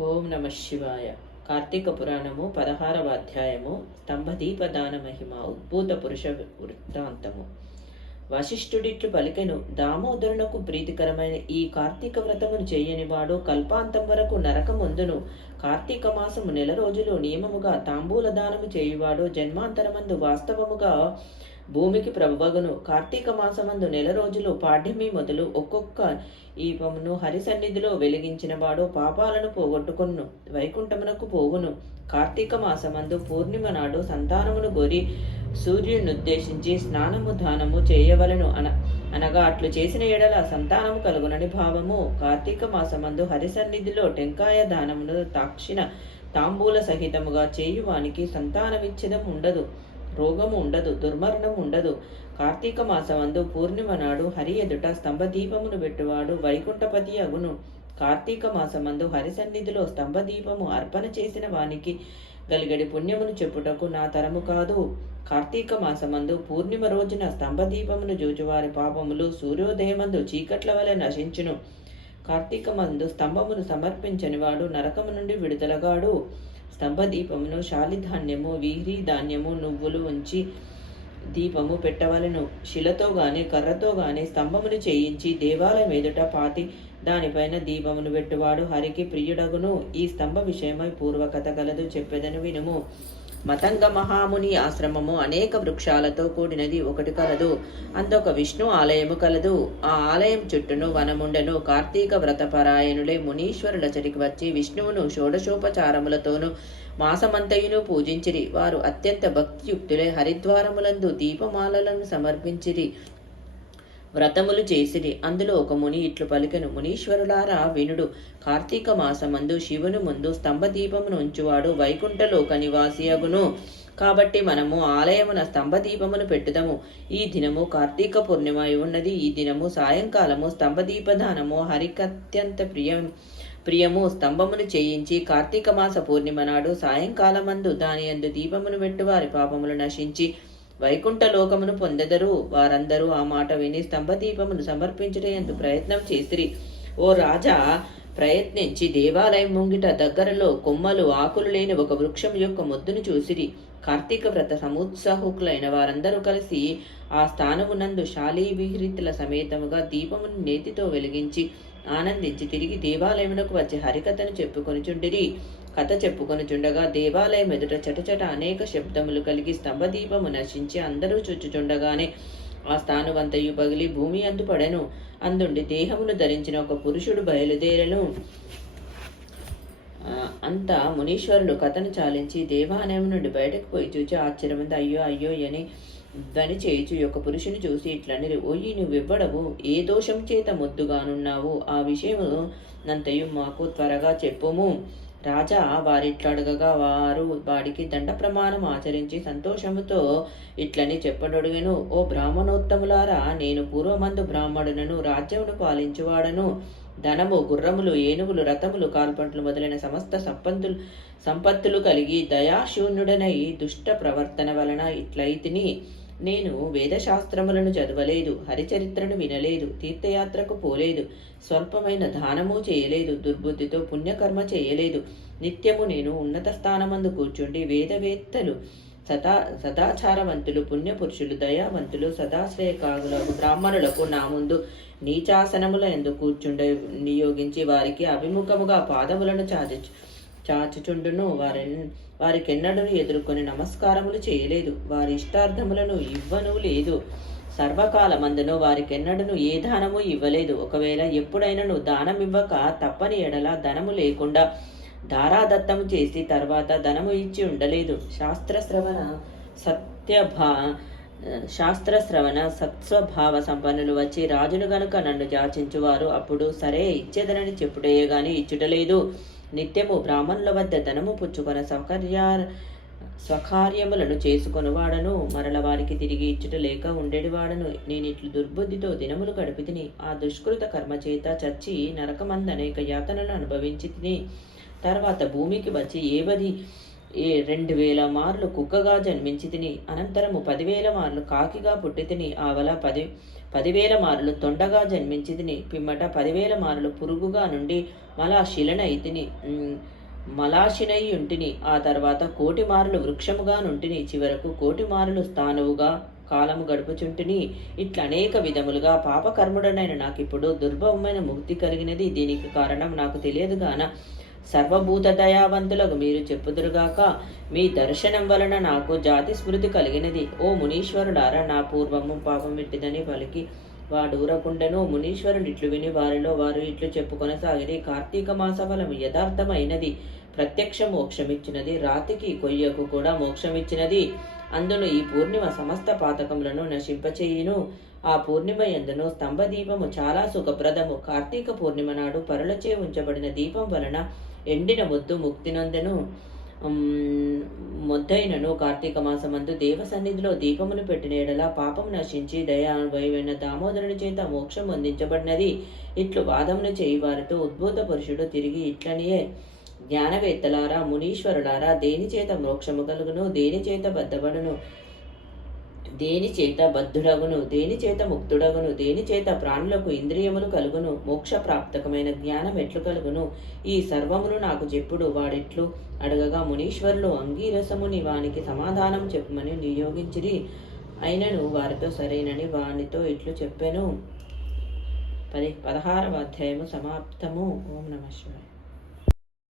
ఓం నమ శివాయ. కార్తీక పురాణము పదహారవ అధ్యాయము స్తంభదీపదాన మహిమ ఉద్భూత పురుష వృత్తాంతము. వశిష్ఠుడిట్లు పలికెను దామోదరునకు ప్రీతికరమైన ఈ కార్తీక వ్రతమును చేయని వాడు కల్పాంతం వరకు నరకముందును. కార్తీక మాసము నెల రోజులు నియమముగా తాంబూల దానము చేయువాడు జన్మాంతరమందు వాస్తవముగా భూమికి ప్రభువగును. కార్తీక మాసమందు నెల రోజులు పాడ్యమి మొదలు ఒక్కొక్క ఈపమును హరి సన్నిధిలో వెలిగించిన వాడు పాపాలను పోగొట్టుకును వైకుంఠమునకు పోవును. కార్తీక మాసమందు పూర్ణిమ నాడు సంతానమును గోరి సూర్యునుద్దేశించి స్నానము దానము చేయవలను అన అనగా అట్లు చేసిన ఎడల సంతానము కలుగునని భావము. కార్తీక మాసమందు హరి సన్నిధిలో టెంకాయ దానమును తాక్షిణ తాంబూల సహితముగా చేయువానికి సంతానవిచ్ఛేదం ఉండదు. రోగము ఉండదు దుర్మరణం ఉండదు కార్తీక మాసమందు పూర్ణిమ నాడు హరి ఎదుట స్తంభదీపమును పెట్టువాడు వైకుంఠపతి అగును. కార్తీక మాసమందు హరి సన్నిధిలో స్తంభదీపము అర్పణ చేసిన వానికి గలిగడి పుణ్యమును చెప్పుటకు నా తరము కాదు. కార్తీక మాసమందు పూర్ణిమ రోజున స్తంభదీపమును జూచువారి పాపములు సూర్యోదయమందు చీకట్ల వలె నశించును. కార్తీక మందు స్తంభమును సమర్పించని వాడు నరకము నుండి విడుదలగాడు. స్తంభదీపమును శాలిధాన్యము వీరి ధాన్యము నువ్వులు ఉంచి దీపము పెట్టవలను. శిలతో గాని కర్రతో గాని స్తంభమును చేయించి దేవాలయం ఎదుట పాతి దానిపైన దీపమును పెట్టువాడు హరికి ప్రియుడగును. ఈ స్తంభ విషయమై పూర్వకథ కలదు చెప్పెదను వినుము. మతంగ మహాముని ఆశ్రమము అనేక వృక్షాలతో కూడినది ఒకటి కలదు. అందొక విష్ణు ఆలయము కలదు. ఆ ఆలయం చుట్టూను వనముండెను కార్తీక వ్రతపరాయణులే మునీశ్వరుల చరికి వచ్చి విష్ణువును షోడశోపచారములతోనూ మాసమంతయును పూజించిరి. వారు అత్యంత భక్తియుక్తులే. హరిద్వారములందు దీపమాలలను సమర్పించిరి. వ్రతములు చేసిరి. అందులో ఒక ముని ఇట్లు పలికెను. మునీశ్వరులారా వినుడు. కార్తీక మాసమందు శివుని ముందు స్తంభదీపమును ఉంచువాడు వైకుంఠలోక నివాసి అగును కాబట్టి మనము ఆలయమున స్తంభదీపమును పెట్టుదము. ఈ దినము కార్తీక పూర్ణిమ ఉన్నది. ఈ దినము సాయంకాలము స్తంభదీపదానము హరికత్యంత ప్రియం ప్రియము. స్తంభమును చేయించి కార్తీక మాస పూర్ణిమ నాడు సాయంకాలమందు దాని యందు దీపమును పెట్టువారి పాపములు నశించి వైకుంఠ లోకమును పొందెదరు. వారందరూ ఆ మాట విని స్తంభదీపమును సమర్పించటందుకు ప్రయత్నం చేసిరి. ఓ రాజా ప్రయత్నించి దేవాలయం ముంగిట దగ్గరలో కొమ్మలు ఆకులు లేని ఒక వృక్షం యొక్క మొద్దును చూసిరి. కార్తీక వ్రత సముత్సాహకులైన వారందరూ కలిసి ఆ స్థానమునందు శాలీవిహృతుల సమేతముగా దీపమును నేతితో వెలిగించి ఆనందించి తిరిగి దేవాలయమునకు వచ్చి హరికథను చెప్పుకొనిచుండిరి. కథ చెప్పుకొనుచుండగా దేవాలయం ఎదుట చటచట అనేక శబ్దములు కలిగి స్తంభదీపము నశించి అందరూ చుచ్చుచుండగానే ఆ స్థానువంతయు పగిలి భూమి అందు పడెను. అందుండి దేహమును ధరించిన ఒక పురుషుడు బయలుదేరను. అంతా మునీశ్వరులు కథను చాలించి దేవాలయం నుండి బయటకు పోయి చూచి ఆశ్చర్యమంది. అయ్యో అయ్యో అని ధ్వని చేయుచు యొక్క పురుషుని చూసి ఇట్లని ఓయి నువ్వెవ్వడవు? ఏ దోషం చేత ముద్దుగానున్నావు? ఆ విషయము నంతయు మాకు త్వరగా చెప్పుము. రాజా వారిట్లడగగా వారు వాడికి దండ ప్రమాణం ఆచరించి సంతోషముతో ఇట్లని చెప్పడొడిగెను ఓ బ్రాహ్మణోత్తములారా నేను పూర్వమందు బ్రాహ్మణులను రాజ్యమును పాలించువాడను. ధనము గుర్రములు ఏనుగులు రథములు కాల్పంట్లు మొదలైన సమస్త సంపత్తులు సంపత్తులు కలిగి దయాశూన్యుడనై దుష్ట ప్రవర్తన వలన ఇట్లయితిని నేను వేదశాస్త్రములను చదవలేదు హరిచరిత్రను వినలేదు తీర్థయాత్రకు పోలేదు స్వల్పమైన దానము చేయలేదు దుర్బుద్ధితో పుణ్యకర్మ చేయలేదు. నిత్యము నేను ఉన్నత స్థానమందు కూర్చుండి వేదవేత్తలు సదా సదాచారవంతులు పుణ్యపురుషులు దయావంతులు సదాశ్రయకాగులకు బ్రాహ్మణులకు నా ముందు నీచాసనముల ఎందు కూర్చుండ నియోగించి వారికి అభిముఖముగా పాదములను చాచు చాచుచుండును. వారి వారికెన్నడూ ఎదుర్కొని నమస్కారములు చేయలేదు. వారి ఇష్టార్థములను ఇవ్వను లేదు. సర్వకాలమందును వారికెన్నడను ఏ దానము ఇవ్వలేదు. ఒకవేళ ఎప్పుడైనను దానం ఇవ్వక తప్పని ఎడల ధనము లేకుండా దారాదత్తము చేసి తర్వాత ధనము ఇచ్చి ఉండలేదు. శాస్త్రశ్రవణ సత్యభా శాస్త్రశ్రవణ సత్స్వభావ సంపన్నులు వచ్చి రాజును గనుక నన్ను జాచించువారు అప్పుడు సరే ఇచ్చేదనని చెప్పుడే గాని ఇచ్చుటలేదు. నిత్యము బ్రాహ్మణుల వద్ద ధనము పుచ్చుకొన సౌకర్య స్వకార్యములను చేసుకొనువాడను. మరల వారికి తిరిగి ఇచ్చుట లేక ఉండేటివాడను నేను ఇట్లు దుర్బుద్ధితో దినములు గడిపి తిని ఆ దుష్కృత కర్మ చేత చచ్చి నరకమంద అనేక యాతనలు అనుభవించి తిని తర్వాత భూమికి వచ్చి ఏవది ఏ రెండు వేల మార్లు కుక్కగా జన్మించి తిని అనంతరము పదివేల మార్లు కాకిగా పుట్టి తిని ఆవల పది పదివేల మార్లు తొండగా జన్మించితిని పిమ్మట పదివేల మార్లు పురుగుగా నుండి మళ్ళా శిలనైతిని మలాశినై ఉంటిని ఆ తర్వాత కోటి మారులు వృక్షముగా నుంటిని చివరకు కోటి మారులు స్థానువుగా కాలము గడుపుచుంటిని. ఇట్లా అనేక విధములుగా పాపకర్ముడనైన నాకిప్పుడు దుర్భవమైన ముక్తి కలిగినది దీనికి కారణం నాకు తెలియదు గాన. సర్వభూత దయావంతులకు మీరు చెప్పుదురుగాక. మీ దర్శనం వలన నాకు జాతి స్మృతి కలిగినది. ఓ మునీశ్వరుడారా నా పూర్వము పాపం ఇట్టిదని పలికి వాడూరకుండెను. మునీశ్వరుడు ఇట్లు విని వారిలో వారు ఇట్లు చెప్పుకొనసాగిరి. కార్తీక మాస ఫలము యథార్థమైనది. ప్రత్యక్ష మోక్షమిచ్చినది. రాతికి కొయ్యకు కూడా మోక్షమిచ్చినది. అందును ఈ పూర్ణిమ సమస్త పాతకములను నశింపచేయును. ఆ పూర్ణిమ ఎందును స్తంభదీపము చాలా సుఖప్రదము. కార్తీక పూర్ణిమ నాడు పరులచే ఉంచబడిన దీపం వలన ఎండిన ముద్దు ముక్తినందెను మొద్దైనను కార్తీక మాసమందు దేవ సన్నిధిలో దీపమును పెట్టిన ఎడల పాపము నశించి దయానుభవైన దామోదరుని చేత మోక్షం అందించబడినది. ఇట్లు వాదమును చేయి వారితో ఉద్భూత పురుషుడు తిరిగి ఇట్లనియే. జ్ఞానవేత్తలారా మునీశ్వరులారా దేని చేత మోక్షము కలుగును? దేని చేత బద్దబడును దేని చేత బద్ధుడగును దేని చేత ముక్తుడగును దేని చేత ప్రాణులకు ఇంద్రియములు కలుగును మోక్ష ప్రాప్తకమైన జ్ఞానం ఎట్లు కలుగును? ఈ సర్వమును నాకు చెప్పుడు వాడిట్లు? అడగగా మునీశ్వరులు అంగీరసముని వానికి సమాధానం చెప్పమని నియోగించిరి. అయినను వారితో సరైనని వానితో ఇట్లు చెప్పాను. పది పదహారవ అధ్యాయము సమాప్తము. ఓం నమ శివాయ.